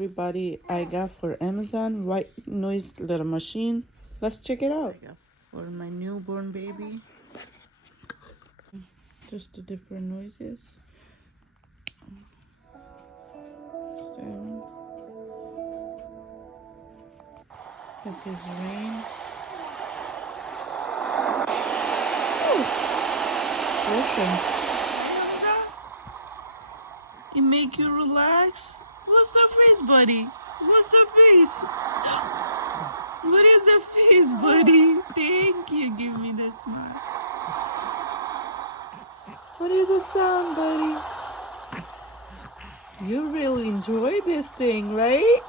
everybody, I got for Amazon white noise little machine. Let's check it out. I got for my newborn baby. Just the different noises. 7. This is rain. Ocean. It make you relax? What's the face, buddy? What's the face? What is the face, buddy? Thank you. Give me the smile. What is the sound, buddy? You really enjoy this thing, right?